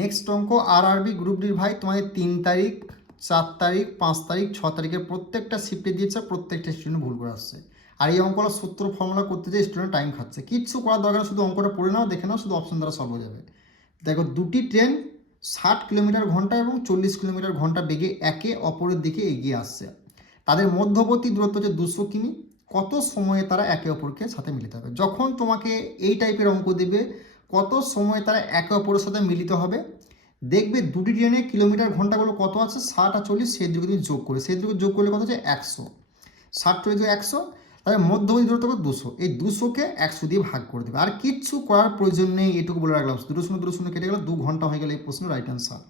Next অঙ্ক RRB group ডির ভাই তোমাদের 3 তারিখ 4 তারিখ 5 তারিখ 6 তারিখের প্রত্যেকটা শিফটে দিয়েছে, প্রত্যেকটা স্টুডেন্ট ভুল করে আসছে। আর এই অঙ্কটা সূত্র ফর্মুলা করতে যে স্টুডেন্ট টাইম খাচ্ছে, কিচ্ছু করার দরকার না, শুধু অঙ্কটা পড়ে নাও, দেখে নাও, শুধু অপশন দ্বারা সলভ হয়ে যাবে। দেখো, দুটি ট্রেন 60 কিলোমিটার ঘন্টা এবং 40 কিলোমিটার ঘন্টা বেগে একে অপরের দিকে এগিয়ে আসছে। তাদের মধ্যবর্তী দূরত্ব হচ্ছে 200 কিমি। কত সময়ে তারা একে অপরকে সাথে মিলিত হবে? যখন তোমাকে এই টাইপের অঙ্ক দেবে, কত সময়ে তারা একে অপরের সাথে মিলিত হবে, দেখবে দুটি ট্রেনে কিলোমিটার ঘন্টাগুলো কত আছে, 60 আর 40, সেই দুটো তুমি যোগ করে, সেই দুটো যোগ করলে কত হচ্ছে 100। 60 × 100, তাহলে মধ্যবর্তী দূরত্ব কত 200। এই 200কে 100 দিয়ে ভাগ করে দেবে। আর কিচ্ছু করার প্রয়োজন নেই, এটুকু বলে রাখলাম। দুটো শূন্য কেটে গেল, 2 ঘন্টা হয়ে গেল এই প্রশ্ন রাইট অ্যান্সার।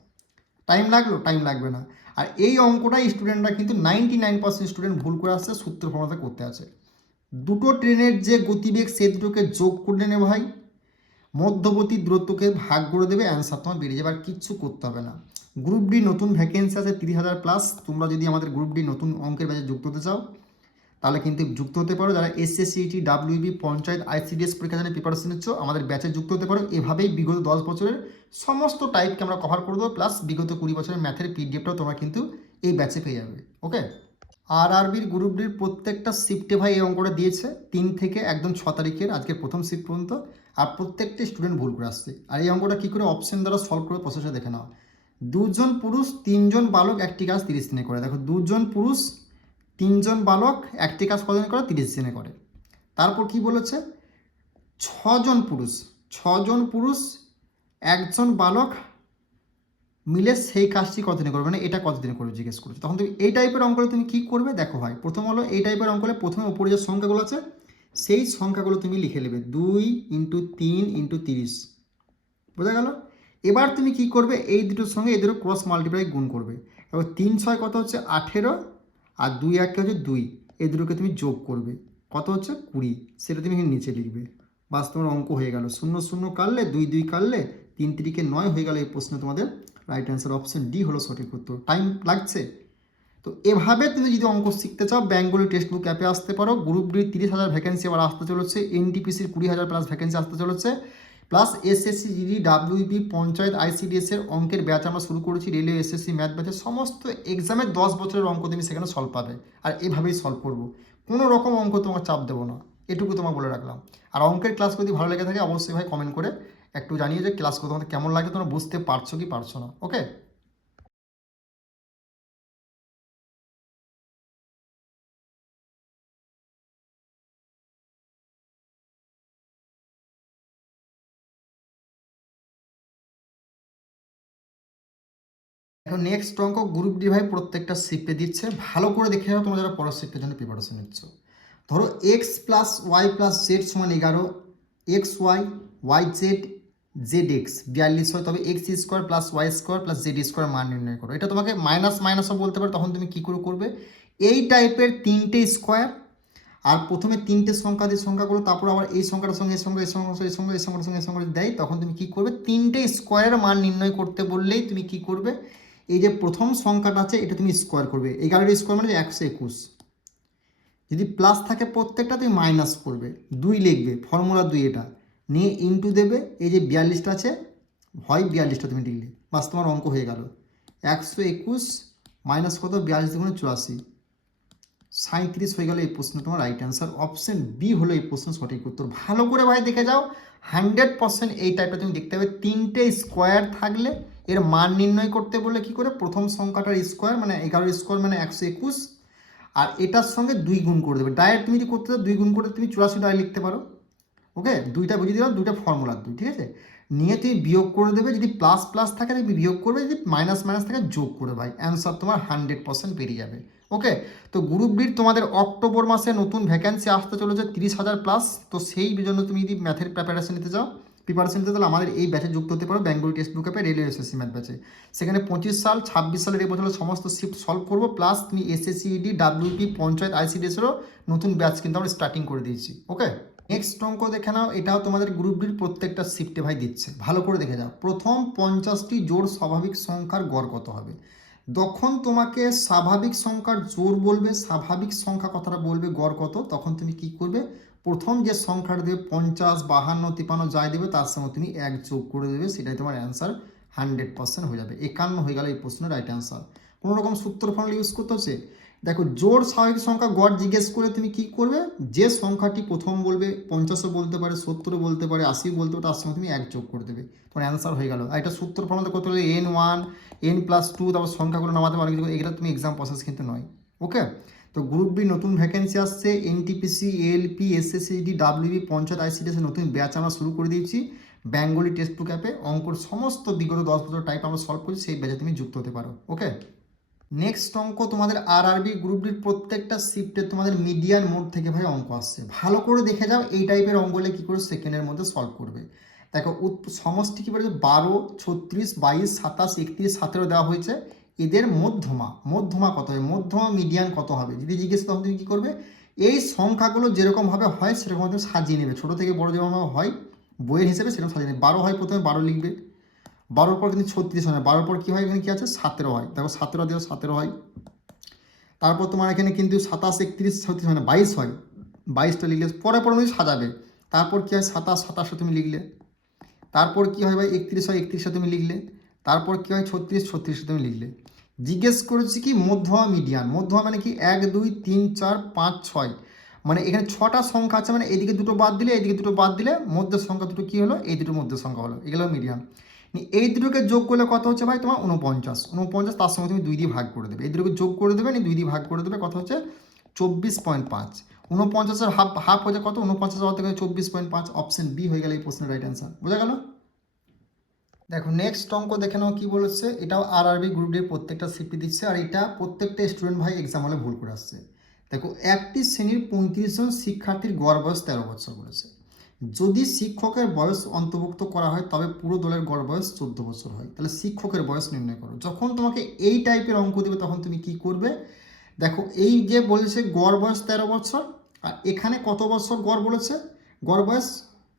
টাইম লাগলো? টাইম লাগবে না। আর এই অঙ্কটাই স্টুডেন্টরা কিন্তু 99% স্টুডেন্ট ভুল করে আসছে, সূত্র ফর্মুলা করতে আছে। দুটো ট্রেনের যে গতিবেগ সে দুটোকে যোগ করে নেবে ভাই, মধ্যবর্তী দূরত্বকে ভাগ করে দেবে, অ্যান্সার তোমার বেরিয়ে যাবে। আর কিচ্ছু করতে হবে না। গ্রুপ ডি নতুন ভ্যাকেন্সি আছে 30,000+। তোমরা যদি আমাদের গ্রুপ ডি নতুন অঙ্কের ব্যাচে যুক্ত হতে চাও তাহলে কিন্তু যুক্ত হতে পারো। যারা এসএসসিটি, ডাব্লিউবি, পঞ্চায়েত, আইসিডিএস পরীক্ষা জন্য প্রিপারেশন নিচ্ছ, আমাদের ব্যাচে যুক্ত হতে পারো। এভাবেই বিগত 10 বছরের সমস্ত টাইপকে আমরা কভার করে দেবো, প্লাস বিগত 20 বছরের ম্যাথের পিডিএফটাও তোমরা কিন্তু এই ব্যাচে পেয়ে যাবে। ওকে, আরআরবির গ্রুপ ডির প্রত্যেকটা শিফটে ভাই এই অঙ্কটা দিয়েছে, 3 থেকে একদম 6 তারিখের আজকের প্রথম শিফট পর্যন্ত। আর প্রত্যেকটা স্টুডেন্ট ভুল করে আসছে। আর এই অঙ্কটা কী করে অপশন দ্বারা সলভ করে প্রসেসটা দেখে নাও। 2 জন পুরুষ 3 জন বালক একটি কাজ 30 দিনে করে। দেখো, 2 জন পুরুষ 3 জন বালক একটি কাজ কতদিন করে? 30 দিনে করে। তারপর কি বলেছে? 6 জন পুরুষ 1জন বালক মিলে সেই কাজটি কতদিনে করবে, মানে এটা কতদিনে করবে জিজ্ঞেস করছে। তখন তুমি এই টাইপের অঙ্কলে তুমি কী করবে? দেখো ভাই, প্রথম হলো এই টাইপের অঙ্কলে প্রথমে উপরে যে সংখ্যাগুলো আছে সেই সংখ্যাগুলো তুমি লিখে নেবে, 2 × 3 × 30। বোঝা গেল? এবার তুমি কি করবে? এই দুটোর সঙ্গে এই দুটো ক্রস মাল্টিপ্লাই গুণ করবে। এবার 3 6 কত হচ্ছে 18, আর 2 1 হচ্ছে 2, এই দুটোকে তুমি যোগ করবে, কত হচ্ছে 20। সেটা তুমি নিচে লিখবে। বাস, তোমার অঙ্ক হয়ে গেল। 0 0 কাটলে 2 2 কাটলে 3 3 9 হয়ে গেল। এই প্রশ্নে তোমাদের রাইট অ্যান্সার অপশন ডি হলো সঠিক উত্তর। টাইম লাগছে? তো এভাবে তুমি যদি অঙ্ক শিখতে চাও, বেঙ্গলি টেক্সট বুক অ্যাপে আসতে পারো। গ্রুপ ডি 30,000 ভ্যাকেন্সি আবার আসতে চলেছে, এনটিপিসির 20,000+ ভ্যাকেন্সি আসতে চলেছে, plus SSC, GD, WB, panchayat, আইসিডিএসের অঙ্কের ব্যাচ আমরা শুরু করেছি। রেলওয়ে, এসএসসি, ম্যাথ ব্যাচের সমস্ত এক্সামের 10 বছরের অঙ্ক তুমি সেখানে সলভ পাবে। আর এভাবেই সলভ করবো, কোনো রকম অঙ্ক তোমার চাপ দেবো না, এটুকু তোমার বলে রাখলাম। আর অঙ্কের ক্লাস যদি ভালো লেগে থাকে অবশ্যই ভাই কমেন্ট করে একটু জানিয়ে যে ক্লাস করে তোমাদের কেমন লাগে, তোমরা বুঝতে পারছো কি পারছো না। ওকে। এখন নেক্সট অঙ্ক গ্রুপ ডি ভাই প্রত্যেকটা শিফটে দিচ্ছে, ভালো করে দেখে নাও তোমরা যারা পরের শিফটের জন্য প্রিপারেশন নিচ্ছ। ধরো x + y + z = 11, xy yz zx 42 হয়, তবে x² + y² + z² মান নির্ণয় করো। এটা তোমাকে মাইনাস মাইনাসও বলতে পারে। তখন তুমি কী করে করবে? এই টাইপের 3টে স্কোয়ার, আর প্রথমে 3টে সংখ্যা দিয়ে সংখ্যাগুলো, তারপর আবার এই সংখ্যাটার সঙ্গে এই সংখ্যা, এই সংখ্যা, এই সংখ্যা, এই সংখ্যাটার সঙ্গে এই সংখ্যা দেয়, তখন তুমি কী করবে? 3টে স্কোয়ারের মান নির্ণয় করতে বললেই তুমি কী করবে? এই যে প্রথম সংখ্যাটা আছে এটা তুমি স্কোয়ার করবে। 11 স্কোয়ার মানে 121। যদি প্লাস থাকে প্রত্যেকটা তুমি মাইনাস করবে, 2 লিখবে, ফর্মুলা 2 এটা নিয়ে ইনটু দেবে। এই যে 42টা আছে, হয় 42টা তুমি লিখলে, বাস তোমার অঙ্ক হয়ে গেল। 121 মাইনাস কত? 42 × 84, 37 হয়ে গেল। এই প্রশ্ন তোমার রাইট অ্যান্সার অপশন বি হলো এই প্রশ্ন সঠিক উত্তর। ভালো করে ভাই দেখে যাও, 100% এই টাইপটা তুমি দেখতে হবে। 3টে স্কোয়ার থাকলে এর মান নির্ণয় করতে বললে কী করে? প্রথম সংখ্যাটার স্কোয়ার মানে 11 স্কোয়ার মানে 121, আর এটার সঙ্গে 2 গুণ করে দেবে। ডাইরেক্ট তুমি যদি করতে চাও 2 গুণ করে তুমি 84 ডাইরেক্ট লিখতে পারো। ওকে, 2টা বুঝিয়ে দিলাম, 2টা ফর্মুলা 2, ঠিক আছে। নিয়ে তুমি বিয়োগ করে দেবে, যদি প্লাস প্লাস থাকে তুমি বিয়োগ করবে, যদি মাইনাস মাইনাস থাকে যোগ করে ভাই, অ্যান্সার তোমার 100% বেরিয়ে যাবে। ওকে, তো গ্রুপ ডির তোমাদের অক্টোবর মাসে নতুন ভ্যাকেন্সি আসতে চলেছে 30,000+। তো সেই জন্য তুমি যদি ম্যাথের প্রিপারেশন নিতে চাও তাহলে আমাদের এই ব্যাচে যুক্ত হতে পারো, বেঙ্গলি টেক্সট বুক অ্যাপে রেলওয়ে এসএসসি ম্যাথ ব্যাচে। সেখানে 25 সাল 26 সালের এই বছরের সমস্ত শিফট সলভ করবো, প্লাস তুমি এসএসসি, ইডি, ডাব্লিউপি, পঞ্চায়েত, আইসিডিএসেরও নতুন ব্যাচ কিন্তু আমরা স্টার্টিং করে দিয়েছি। ওকে, নেক্সট অঙ্ক দেখে নাও, এটাও তোমাদের গ্রুপ ডির প্রত্যেকটা শিফটে ভাই দিচ্ছে, ভালো করে দেখে যাও। প্রথম 50টি জোড় স্বাভাবিক সংখ্যার গড় কত হবে? যখন তোমাকে স্বাভাবিক সংখ্যার জোড় বলবে, স্বাভাবিক সংখ্যা কথাটা বলবে গড় কত, তখন তুমি কি করবে? প্রথম যে সংখ্যাটা দেবে 50, 52, 53 যাই দেবে তার সঙ্গে তুমি 1 যোগ করে দেবে, সেটাই তোমার অ্যান্সার 100% হয়ে যাবে। 51 হয়ে গেল এই প্রশ্নের রাইট অ্যান্সার। কোনো রকম সূত্র ফর্মুলা ইউজ করতে হচ্ছে? দেখো জোড় স্বাভাবিক সংখ্যা গড় জিজ্ঞেস করে তুমি কি করবে, যে সংখ্যাটি প্রথম বলবে 50ও বলতে পারে, 70ও বলতে পারে, 80 বলতে পারে, তার সঙ্গে তুমি 1 যোগ করে দেবে, তোমার অ্যান্সার হয়ে গেল। আর এটা সূত্র ফর্মুলা করতে হলে n1 n+2 তারপর সংখ্যাগুলো নামাতে পারো কিছু, এগুলো তুমি এক্সাম প্রসেস কিন্তু নয়। ওকে, তো গ্রুপ বি নতুন ভ্যাকেন্সি আসছে, NTPC, ALP, SSC GD, WB, panchayat ICDS নতুন ব্যাচ আমরা শুরু করে দিয়েছি। বেঙ্গলি টেক্সট বুক অ্যাপে অঙ্কর সমস্ত বিগত 10 বছর টাইপ আমরা সলভ করছি, সেই ব্যাচে তুমি যুক্ত হতে পারো। ওকে, নেক্সট অঙ্ক তোমাদের আরআরবি গ্রুপ ডির প্রত্যেকটা শিফটে তোমাদের মিডিয়ান মোড থেকে ভাই অঙ্ক আসছে, ভালো করে দেখে যাও এই টাইপের অঙ্কগুলো কী করে সেকেন্ডের মধ্যে সলভ করবে। দেখো সমষ্টি কী বলেছে, 12, 36, 22, 27, 31, 17 দেওয়া হয়েছে। এদের মধ্যমা কত হবে, মধ্যমা মিডিয়ান কত হবে যদি জিজ্ঞেস তখন তুমি কী করবে, এই সংখ্যাগুলো যেরকমভাবে হয় সেরকম তুমি সাজিয়ে নেবে, ছোটো থেকে বড়ো যেরকমভাবে হয় বইয়ের হিসেবে সেরকম সাজিয়ে নেবে। 12 হয় প্রথমে 12 লিখবে, 12 পর কিন্তু 36 হয় না, 12 পর কী হয়, এখানে কী আছে 17 হয়, দেখো 17 দেওয়া 17 হয়। তারপর তোমার এখানে কিন্তু 27, 31, 36 হয় না, 22 হয়, 22টা লিখলে পরে তুমি সাজাবে। তারপর কী হয় 27, 27 তুমি লিখলে। তারপর কী হয় ভাই 31 হয়, 31 তুমি লিখলে। তারপর কী হয় 36, 36 তুমি লিখলে। জিজ্ঞেস করেছি কি মধ্যমা মিডিয়ান, মধ্যমা মানে কি 1, 2, 3, 4, 5, 6, মানে এখানে 6টা সংখ্যা আছে, মানে এদিকে দুটো বাদ দিলে এদিকে দুটো বাদ দিলে মধ্যের সংখ্যা দুটো কী হলো, এই দুটোর মধ্যের সংখ্যা হলো, এগুলো মিডিয়ান। এই দুটোকে যোগ করলে কত হচ্ছে ভাই তোমার 49, তার সঙ্গে তুমি 2 দিয়ে ভাগ করে দেবে, এই দুটোকে যোগ করে দেবে, 2 দিয়ে ভাগ করে দেবে, কত হচ্ছে 24.5। 49-এর হাফ হয়ে যায় কত, 49 থেকে 24.5, অপশন বি হয়ে গেল এই প্রশ্নের রাইট অ্যান্সার। বোঝা গেল? দেখো নেক্সট অঙ্ক দেখে নাও কি বলেছে, এটাও আরআরবি গ্রুপ ডি প্রত্যেকটা সিপি দিচ্ছে, আর এটা প্রত্যেকটা স্টুডেন্ট ভাই এক্সাম হলে ভুল করে আসছে। দেখো একটি শ্রেণীর 35 জন শিক্ষার্থীর গড় বয়স 13 বছর বলেছে, যদি শিক্ষকের বয়স অন্তর্ভুক্ত করা হয় তবে পুরো দলের গড় বয়স 14 বছর হয়, তাহলে শিক্ষকের বয়স নির্ণয় করো। যখন তোমাকে এই টাইপের অঙ্ক দেবে তখন তুমি কি করবে, দেখো এই যে বলেছে গড় বয়স 13 বছর, আর এখানে কত বছর গড় বলেছে, গড় বয়স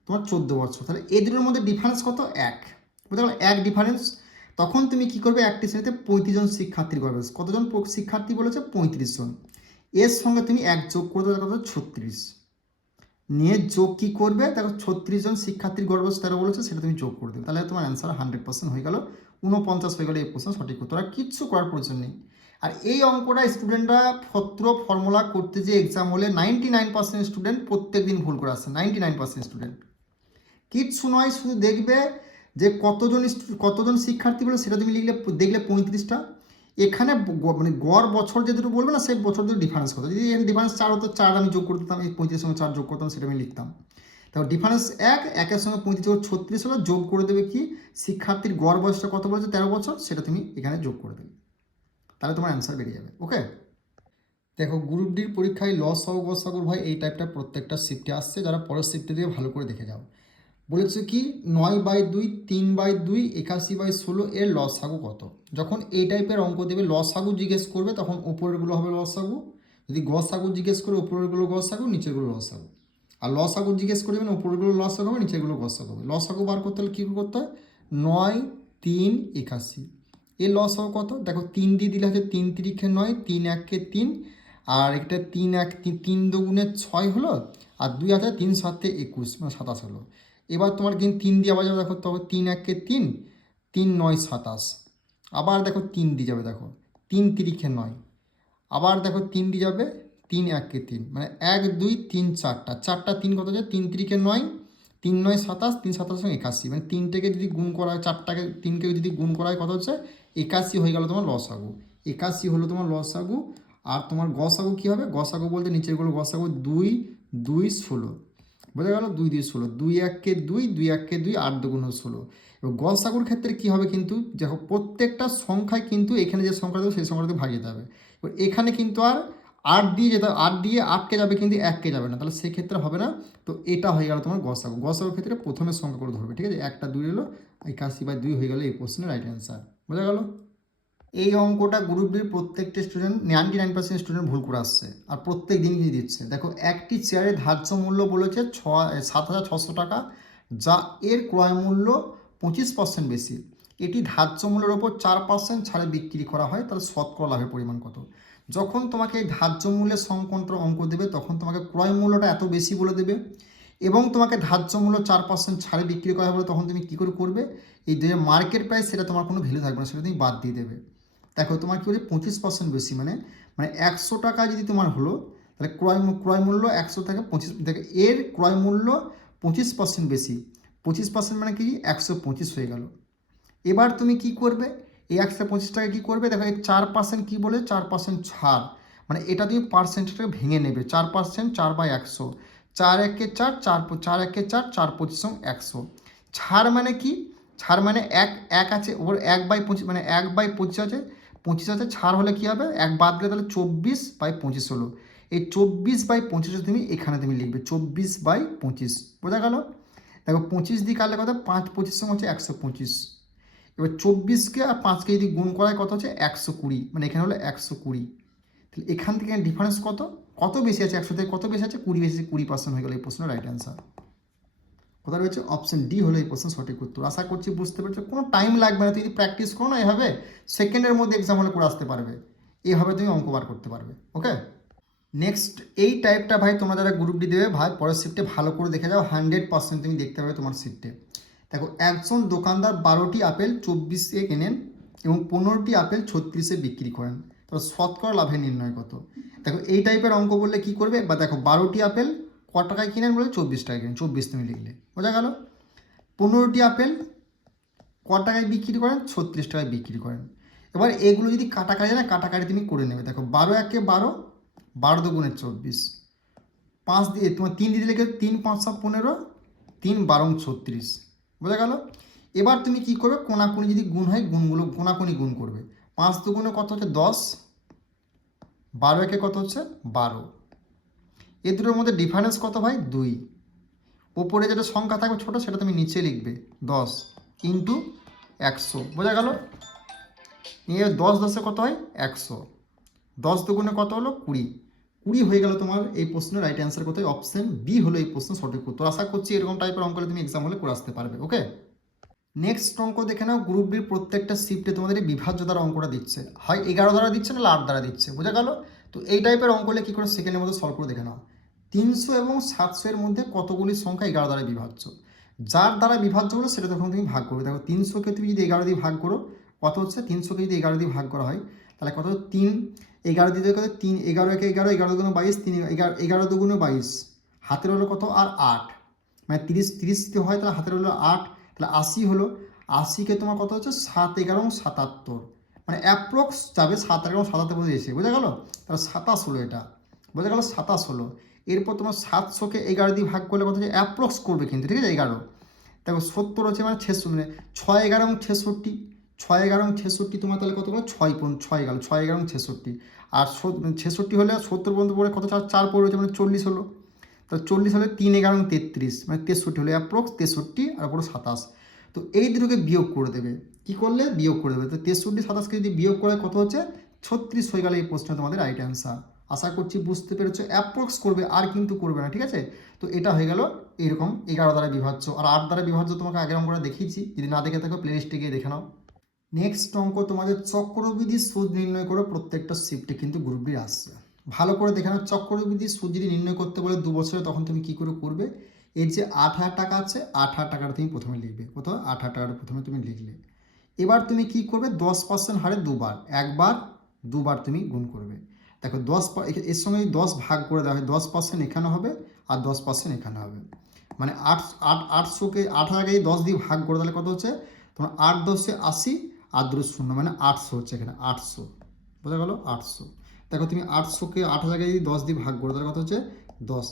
তোমার 14 বছর, তাহলে এই দুটোর মধ্যে ডিফারেন্স কত, 1, বুঝতে পারলে 1 ডিফারেন্স। তখন তুমি কি করবে, একটি শ্রেণীতে 35 জন শিক্ষার্থীর গড় বয়স, কতজন শিক্ষার্থী বলেছে 35 জন, এর সঙ্গে তুমি 1 যোগ করে দেবে, কত 36, নিয়ে যোগ কি করবে, দেখো 36 জন শিক্ষার্থীর গড় বয়স 13 বলেছে, সেটা তুমি যোগ করে দেবে, তাহলে তোমার অ্যান্সার 100% হয়ে গেল, 49 হয়ে গেল এই প্রশ্ন সঠিক উত্তর, আর কিচ্ছু করার প্রয়োজন নেই। আর এই অঙ্কটা স্টুডেন্টরা ফর্মুলা করতে যে এক্সাম হলে 99% স্টুডেন্ট প্রত্যেক দিন ভুল করে আসছে, 99% স্টুডেন্ট। কিচ্ছু নয়, শুধু দেখবে যে কতজন শিক্ষার্থী বলে সেটা তুমি লিখলে, দেখলে 35টা, এখানে মানে গড় বছর যে দুটো বলবে না সেই বছর দুটো ডিফারেন্স কত, যদি এর ডিফারেন্স 4 হতো 4 আমি যোগ করতাম, এই 35 সঙ্গে 4 যোগ করতাম, সেটা আমি লিখতাম। তারপর ডিফারেন্স 1 সঙ্গে 35 যোগ 36 হলো, যোগ করে দেবে কি শিক্ষার্থীর গড় বয়সটা কত বলেছে 13 বছর, সেটা তুমি এখানে যোগ করে দেবে, তাহলে তোমার অ্যান্সার বেরিয়ে যাবে। ওকে, দেখো গ্রুপ ডির পরীক্ষায় লসাগু গসাগুর ভাই এই টাইপটা প্রত্যেকটা শিফটে আসছে, যারা পরের শিফটে দিয়ে ভালো করে দেখে যাও। বলেছে কি 9/2, 3/2, 81/16 এর লসাগু কত। যখন এই টাইপের অঙ্ক দেবে লসাগু জিজ্ঞেস করবে তখন উপরেরগুলো হবে লসাগু, যদি গসাগু জিজ্ঞেস করে উপরেরগুলো গসাগু, নিচেরগুলো লসাগু। আর লসাগু জিজ্ঞেস করবেন উপরেরগুলো লসাগু হবে, নিচেরগুলো গসাগু হবে। লসাগু বার করতে হলে কী করতে হয়, 9, 3, 81 এর লসাগু কত, দেখো 3 দিয়ে দিলে হচ্ছে 3 3 9, 3 1 3, আর একটা 3 1 3 2 6 হলো, আর 2 আছে 3 7 21, মানে 27 হলো। এবার তোমার কিন্তু 3 দিয়ে আবার যাবে, দেখো তবে 3 1 3, 3 9 27, আবার দেখো 3 দিয়ে যাবে, দেখো 3 3 9, আবার দেখো 3 দিয়ে যাবে, 3 1 3, মানে 1 2 3 4টা 3 কত যায়, 3 3 9, 3 9 27, 3 27 81, মানে 3টেকে যদি গুণ করা হয়, 4টাকে 3কে যদি গুণ করা হয় কত হচ্ছে 81 হয়ে গেল তোমার লসাগু, 81 হলো তোমার লসাগু। আর তোমার গসাগু কী হবে, গসাগু বলতে নিচেরগুলো গসাগু 2 2 16, বোঝা গেল 2 2 16, 2 1 2, 2 1 2, 8 2 16। এবার গসাগুর ক্ষেত্রে কী হবে, কিন্তু দেখো প্রত্যেকটা সংখ্যায় কিন্তু এখানে যে সংখ্যা দেবে সেই সংখ্যাটাকে ভাগ যেতে হবে। এবার এখানে কিন্তু আর 8 দিয়ে যেতে, 8 দিয়ে 8কে যাবে কিন্তু 1কে যাবে না, তাহলে সেক্ষেত্রে হবে না। তো এটা হয়ে গেল তোমার গসাগু। গসাগুর ক্ষেত্রে প্রথমে সংখ্যা করে ধরবে, ঠিক আছে, 1টা 2 এলো, 81/2 হয়ে গেল এই প্রশ্নের রাইট অ্যান্সার। বোঝা গেল? এই অঙ্কটা গ্রুপ ডির প্রত্যেকটা স্টুডেন্ট 99% স্টুডেন্ট ভুল করে আসছে, আর প্রত্যেক দিন কি দিচ্ছে। দেখো একটি চেয়ারের ধার্য মূল্য বলেছে 7,600 টাকা, যা এর ক্রয় মূল্য 25% বেশি। এটি ধার্য মূল্যের ওপর 4% ছাড়ে বিক্রি করা হয়, তাহলে শতকরা লাভের পরিমাণ কত। যখন তোমাকে এই ধার্য মূল্যের সংকটটা অঙ্ক দেবে তখন তোমাকে ক্রয় মূল্যটা এত বেশি বলে দেবে, এবং তোমাকে ধার্য মূল্য 4% ছাড়ে বিক্রি করা হবে, তখন তুমি কী করে করবে, এই যে মার্কেট প্রাইস সেটা তোমার কোনো ভ্যালু থাকবে না, সেটা তুমি বাদ দিয়ে দেবে। দেখো তোমার কী বলে 25% বেশি, মানে 100 টাকা যদি তোমার হলো, তাহলে ক্রয় মূল্য 100 থেকে 25 থেকে এর ক্রয় মূল্য 25% বেশি, 25% মানে কি 125 হয়ে গেল। এবার তুমি কি করবে, এই 125 টাকা কী করবে, দেখো এই 4% কী বলে 4% ছাড়, মানে এটা তুমি পার্সেন্টেজটাকে ভেঙে নেবে, 4%, 4/100, 4 একে 4, 4 একে 4, 4 25 100। ছাড় মানে কি, ছাড় মানে এক আছে ওর 1/25, মানে 1/25 আছে, 25 আছে, ছাড় হলে কী হবে, এক বাদ গেলে তাহলে 24/25 হলো। এই 24/25 তুমি এখানে তুমি লিখবে 24/25, বোঝা গেল। দেখো 25 দিয়ে কাটলে কত, 5 25 হচ্ছে 125। এবার 24কে আর 5কে যদি গুণ করায় কত হচ্ছে 120, মানে এখানে হলো 120। তাহলে এখান থেকে ডিফারেন্স কত, কত বেশি আছে, 100 থেকে কত বেশি আছে, 20 বেশি আছে, 20% হয়ে গেল এই প্রশ্নের রাইট অ্যান্সার। কোথায় রয়েছে, অপশন ডি হলো এই প্রশ্নের সঠিক উত্তর। আশা করছি বুঝতে পেরেছো, কোনো টাইম লাগবে না, তুমি যদি প্র্যাকটিস করো না এভাবে সেকেন্ডের মধ্যে এক্সাম হলে করে আসতে পারবে, এইভাবে তুমি অঙ্ক বার করতে পারবে। ওকে, নেক্সট এই টাইপটা ভাই তোমরা যারা গ্রুপ ডি দেবে ভাই পরের শিফটে ভালো করে দেখে যাও, 100% তুমি দেখতে পাবে তোমার শিফটে। দেখো একজন দোকানদার 12টি আপেল 24-এ কেনেন এবং 15টি আপেল 36-এ বিক্রি করেন, তো শতকরা লাভের নির্ণয় কত। দেখো এই টাইপের অঙ্ক বললে কি করবে, বা দেখো 12টি আপেল ক টাকায় কিনেন বলে 24 টাকায় কিনেন, 24 তুমি লিখলে, বোঝা গেল। 15টি আপেল ক টাকায় বিক্রি করেন, 36 টাকায় বিক্রি করেন। এবার এগুলো যদি কাটাকাটি না, কাটাকাটি তুমি করে নেবে। দেখো 12 একে 12, 12 দুগুণে 24, 5 দিয়ে তোমার 3 দিয়ে দিলে 3 5 15, 3 12 36, বোঝা গেল। এবার তুমি কি করবে, কোনাকুনি যদি গুণ হয় গুণগুলো কোনাকুনি গুণ করবে। 5 দুগুণে কত হচ্ছে 10, 12 একে কত হচ্ছে 12, এ দুটোর মধ্যে ডিফারেন্স কত ভাই 2, ওপরে যেটা সংখ্যা থাকবে ছোটো সেটা তুমি নিচে লিখবে 10 ইন্টু 100, বোঝা গেল। নিয়ে 10 10-এ কত হয় 100, 10 দুগুণে কত হলো 20, 20 হয়ে গেল তোমার এই প্রশ্নের রাইট অ্যান্সার কোথায়, অপশন বি হলো এই প্রশ্ন সঠিক উত্তর। আশা করছি এরকম টাইপের অঙ্ক তুমি এক্সাম হলে করে আসতে পারবে। ওকে, নেক্সট অঙ্ক দেখে নাও, গ্রুপ ডির প্রত্যেকটা শিফটে তোমাদের এই বিভাজ্য দ্বারা অঙ্কটা দিচ্ছে, হয় 11 দ্বারা দিচ্ছে না 8 দ্বারা দিচ্ছে, বোঝা গেল। তো এই টাইপের অঙ্ক হলে কী করে সেকেন্ডের মধ্যে সলভ করে দেখে নাও। 300 এবং 700 এর মধ্যে কতগুলি সংখ্যা 11 দ্বারা বিভাজ্য, যার দ্বারা বিভাজ্য হলো সেটা তখন তুমি ভাগ করবে। দেখো 300কে তুমি যদি 11 দিয়ে ভাগ করো কত হচ্ছে, 300কে যদি 11 দিয়ে ভাগ করা হয় তাহলে কত, 3 11 দিয়ে কত, 3 11 একে 11, 11 দুগুণে 22, 3 11 দুগুণে 22, হাতের হলো কত আর 8, মানে 30 যদি হয় তাহলে হাতের হলো 8, তাহলে 80 হলো। 80কে তোমার কত হচ্ছে 7 11 77, মানে অ্যাপ্রক্স যাবে 7 11 77 পর্যন্ত এসে, বোঝা গেল। তাহলে 27 হলো এটা, বোঝা গেল 27 হলো। এরপর তোমার 700কে 11 দিয়ে ভাগ করলে কত হচ্ছে, অ্যাপ্রক্স করবে কিন্তু, ঠিক আছে 11। দেখো 70 হচ্ছে মানে 66, মানে 6 11 এবং 66, 6 11 এবং 66 তোমার তাহলে কত বলো 6 গেল, 6 11 এবং 66, আর 66 হলে 70 পর্যন্ত পড়ে কত 4 পড়ে হচ্ছে, মানে 40 হলো। তাহলে 40 হলে 3 11 এবং 33, মানে 63 হলো, অ্যাপ্রক্স 63 আর পুরো 27। তো এই দুটোকে বিয়োগ করে দেবে, কী করলে বিয়োগ করে দেবে, তো 63 27কে যদি বিয়োগ করে কত হচ্ছে 36 হয়ে গেল এই প্রশ্নে তোমাদের রাইট অ্যান্সার। আশা করছি বুঝতে পেরেছো, অ্যাপ্রক্স করবে আর কিন্তু করবে না, ঠিক আছে। তো এটা হয়ে গেল এইরকম 11 দ্বারা বিভাজ্য, আর 8 দ্বারা বিভাজ্য তোমাকে আগের অঙ্কটা দেখিয়েছি, যদি না দেখে থাকো প্লেলিস্টে গিয়ে দেখে নাও। নেক্সট অঙ্ক তোমাদের চক্রবৃদ্ধি সুদ নির্ণয় করে প্রত্যেকটা শিফটে কিন্তু গ্রুপ ডি আসছে, ভালো করে দেখে নাও। চক্রবৃদ্ধি সুদ যদি নির্ণয় করতে বলে 2 বছরে, তখন তুমি কী করে করবে, এর যে 8,000 টাকা আছে 8,000 টাকাটা তুমি প্রথমে লিখবে, কোথাও 8,000 টাকাটা প্রথমে তুমি লিখলে। এবার তুমি কি করবে, 10% হারে দুবার, একবার দুবার তুমি গুণ করবে। দেখো 10 এর সঙ্গে 10 ভাগ করে দেওয়া হয়, 10% এখানে হবে আর 10% এখানে হবে, মানে 800কে 8,000কে 10 দিয়ে ভাগ করে দিলে কত হচ্ছে তোমার 8 10 80 আর 2 শূন্য, মানে 800 হচ্ছে এখানে 800, বোঝা গেল 800। দেখো তুমি 800কে 8,000কে যদি 10 দিয়ে ভাগ করে তাহলে কত হচ্ছে 10,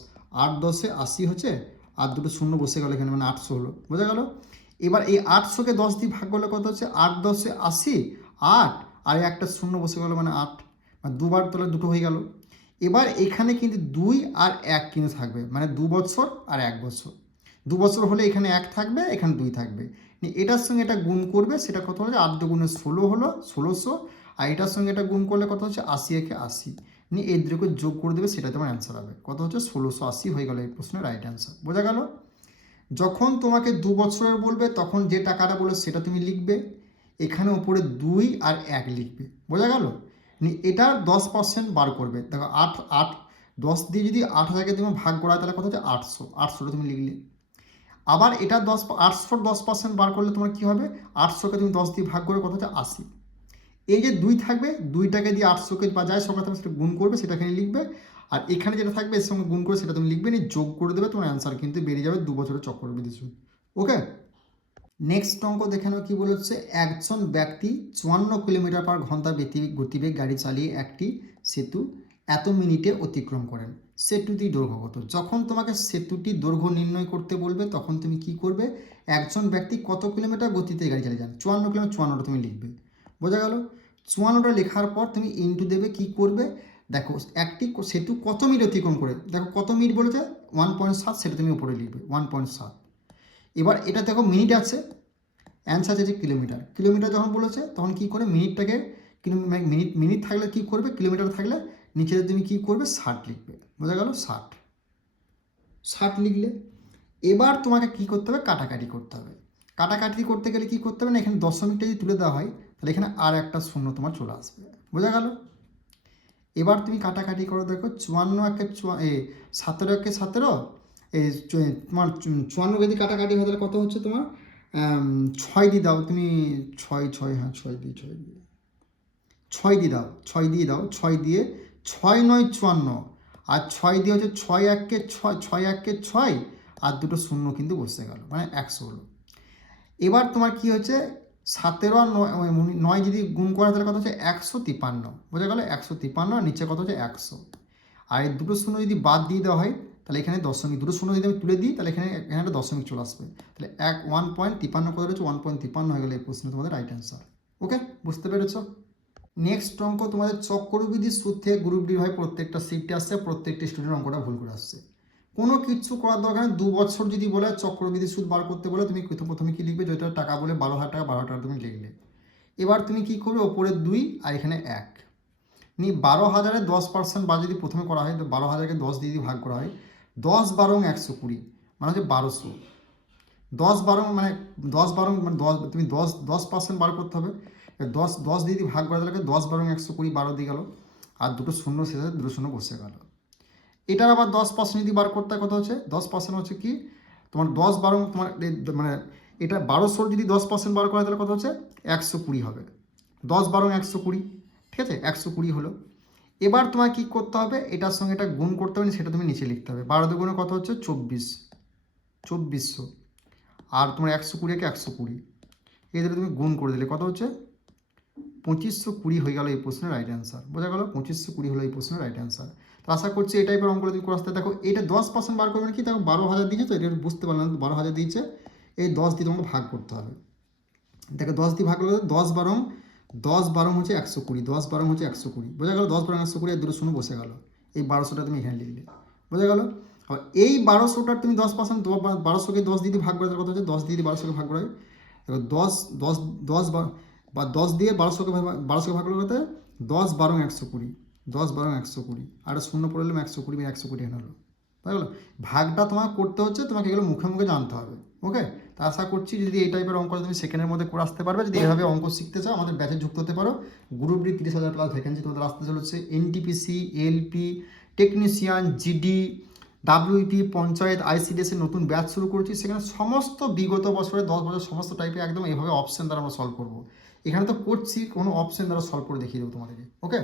8 10 80 হচ্ছে আর 2 শূন্য বসে গেল এখানে, মানে 800 হলো, বোঝা গেল। এবার এই 800কে 10 দিয়ে ভাগ করলে কত হচ্ছে 8 10 80, 8 আর একটা শূন্য বসে গেল, মানে 8, মানে দুবার তাহলে দুটো হয়ে গেল। এবার এখানে কিন্তু 2 আর 1 কিন্তু থাকবে, মানে 2 বছর আর 1 বছর, 2 বছর হলে এখানে 1 থাকবে, এখানে 2 থাকবে। এটার সঙ্গে এটা গুণ করবে, সেটা কত হলো 8 দুগুণে 16 হলো 1600, আর এটার সঙ্গে এটা গুণ করলে কত হচ্ছে 80 একে 80, নিয়ে এই দুটোকে যোগ করে দেবে, সেটা তোমার অ্যান্সার হবে কত হচ্ছে 1680 হয়ে গেল এই প্রশ্নের রাইট অ্যান্সার, বোঝা গেল। যখন তোমাকে 2 বছরের বলবে তখন যে টাকাটা বলে সেটা তুমি লিখবে, এখানে উপরে 2 আর 1 লিখবে, বোঝা গেল। এটার 10% বার করবে। দেখো 8 10 দিয়ে যদি 8,000কে তুমি ভাগ করা হয় তাহলে কত হচ্ছে 800, 800টা তুমি লিখলে। আবার এটা 800 10% বার করলে তোমার কী হবে, 800কে তুমি 10 দিয়ে ভাগ করে কত হচ্ছে 80। এই যে 2 থাকবে, 2টাকে দিয়ে 800কে বা যাই সংখ্যা থাকবে সেটা গুণ করবে, সেটা এখানে লিখবে। আর এখানে যেটা থাকবে এর সঙ্গে গুণ করে সেটা তুমি লিখবে, নিয়ে যোগ করে দেবে, তোমার অ্যান্সার কিন্তু বেরিয়ে যাবে 2 বছরের চক্রবৃদ্ধি সুদ। ওকে, নেক্সট অঙ্ক দেখে নাও কি বলেছে। একজন ব্যক্তি 54 কিলোমিটার পার ঘন্টা গতিবেগ গাড়ি চালিয়ে একটি সেতু এত মিনিটে অতিক্রম করেন। সেতুটির দৈর্ঘ্য কত? যখন তোমাকে সেতুটির দৈর্ঘ্য নির্ণয় করতে বলবে তখন তুমি কি করবে, একজন ব্যক্তি কত কিলোমিটার গতিতে গাড়ি চালিয়ে যান, 54 কিলোমিটার, 54টা তুমি লিখবে। বোঝা গেল? 54টা লেখার পর তুমি ইন্টু দেবে, কি করবে দেখো, একটি সেতু কত মিনিট অতিক্রম করে, দেখো কত মিনিট বলেছে 1.7, সেটা তুমি উপরে লিখবে 1.7। এবার এটা দেখো মিনিট আছে, অ্যান্সার আছে কিলোমিটার। কিলোমিটার যখন বলেছে তখন কি করে মিনিটটাকে, মিনিট থাকলে কি করবে, কিলোমিটার থাকলে নিচে তুমি কি করবে 60 লিখবে। বোঝা গেল? 60 লিখলে এবার তোমাকে কি করতে হবে, কাটাকাটি করতে হবে। কাটাকাটি করতে গেলে কি করতে হবে না, এখানে দশমিকটা যদি তুলে দেওয়া হয় তাহলে এখানে আর একটা শূন্য তোমার চলে আসবে। বোঝা গেল? এবার তুমি কাটাকাটি করো, দেখো 54 একে 17 একে 17, এই তোমার 54 যদি কাটাকাটি হয় তাহলে কত হচ্ছে তোমার, 6 দিয়ে দাও তুমি, 6, হ্যাঁ 6 দিয়ে দাও, 6 দিয়ে দাও, 6 দিয়ে 6 9 54, আর 6 দিয়ে হচ্ছে 6 1 6, 6 1 6, আর দুটো শূন্য কিন্তু বসে গেল, মানে 100 হলো। এবার তোমার কি হচ্ছে 17 আর 9 যদি গুণ করা তাহলে কত হচ্ছে 153। বোঝা গেল? 153, আর নিচে কত হচ্ছে 100। আর এই দুটো শূন্য যদি বাদ দিয়ে দেওয়া হয় তাহলে এখানে দশমিক, দুটো শূন্য যদি আমি তুলে দিই তাহলে এখানে একটা দশমিক চলে আসবে। তাহলে 1.53 কত রয়েছে, 1.53 হয়ে গেলে এই প্রশ্নে তোমাদের রাইট অ্যান্সার। ওকে, বুঝতে পেরেছ? নেক্সট অঙ্ক তোমাদের চক্রবৃদ্ধি সুদ থেকে গ্রুপ ডি হয় প্রত্যেকটা সিটে আসছে, প্রত্যেকটা স্টুডেন্ট অঙ্কটা ভুল করে আসছে। কোনো কিছু করার দরকার নেই, 2 বছর যদি বলে চক্রবৃদ্ধি সুদ বার করতে বলে তুমি প্রথমে কি লিখবে, যেটা টাকা বলে 12,000 টাকা, 12,000 টাকা তুমি লিখলে। এবার তুমি কি করবে, ওপরে 2 আর এখানে 1 নিয়ে 12,000-এ 10% বা যদি প্রথমে করা হয় তো 12,000কে 10 দিয়ে ভাগ করা হয়, 10 12 120 মানে হচ্ছে 1200। 10 12 মানে 10 12 মানে 10, তুমি 10% বার করতে হবে। 10 দিয়ে ভাগ করা তাহলে 10 12 120, 12 দিয়ে গেল, আর দুটো শূন্য শেষে দুটো শূন্য বসে গেল। এটার আবার 10% যদি বার করতে হয় কত হচ্ছে, 10% হচ্ছে কি তোমার 10 12 তোমার মানে এটা 1200 যদি 10% বার করা হয় তাহলে কত হচ্ছে 120 হবে। 10 12 120, ঠিক আছে, 120 হলো। এবার তোমার কি করতে হবে, এটার সঙ্গে এটা গুণ করতে হবে, সেটা তুমি নিচে লিখতে হবে। 12 দুগুণে কত হচ্ছে 2400, আর তোমার 120কে 120 এদের তুমি গুণ করে দিলে কত হচ্ছে 2520 হয়ে গেল এই প্রশ্নের রাইট অ্যান্সার। বোঝা গেল? 2520 হলো এই প্রশ্নের রাইট অ্যান্সার। তো আশা করছি এই টাইপের অঙ্কগুলো তুমি করে আসতে। দেখো এটা 10% বার করবে কি, দেখো 12,000 দিয়েছে তো, এটা বুঝতে পারলাম 12,000 দিয়েছে, এই 10 দিয়ে তোমাকে ভাগ করতে হবে। দেখো 10 দিয়ে ভাগ করলে 10 12 হচ্ছে 120, 10 12 হচ্ছে 120। বোঝা গেল? 10 12 120, আর দুটো শূন্য বসে গেল। এই 1200টা তুমি এখানে লিখলে। বোঝা গেল? আর এই 1200টার তুমি 10%, 1200কে 10 দিয়ে ভাগ করে তাহলে কত হচ্ছে, 10 দিয়ে 1200কে ভাগ করে দেখো 10 বা 10 দিয়ে 1200কে ভাগ করে কত, 10 12 120, 10 12 120, আর শূন্য পড়ে এলাম 120, 120 এখানে হলো। বুঝা গেল? ভাগটা তোমার করতে হচ্ছে, তোমাকে এগুলো মুখে মুখে জানতে হবে। ওকে, তা আশা করছি যদি এই টাইপের অঙ্ক তুমি সেকেন্ডের মধ্যে করে আসতে পারবে। যদি এইভাবে অঙ্ক শিখতে চাও আমাদের ব্যাচে যুক্ত হতে পারো। গ্রুপ ডি 30,000 প্লাস ভ্যাকেন্সি তোমাদের আসতে চলেছে। NTPC, LP, technician, GD, WT, panchayat, আইসিডিএসের নতুন ব্যাচ শুরু করেছি। সেখানে সমস্ত বিগত বছরে 10 বছর সমস্ত টাইপের একদম এইভাবে অপশন দ্বারা আমরা সলভ করবো। এখানে তো করছি, কোনো অপশন দ্বারা সলভ করে দেখিয়ে দেবো তোমাদেরকে। ওকে।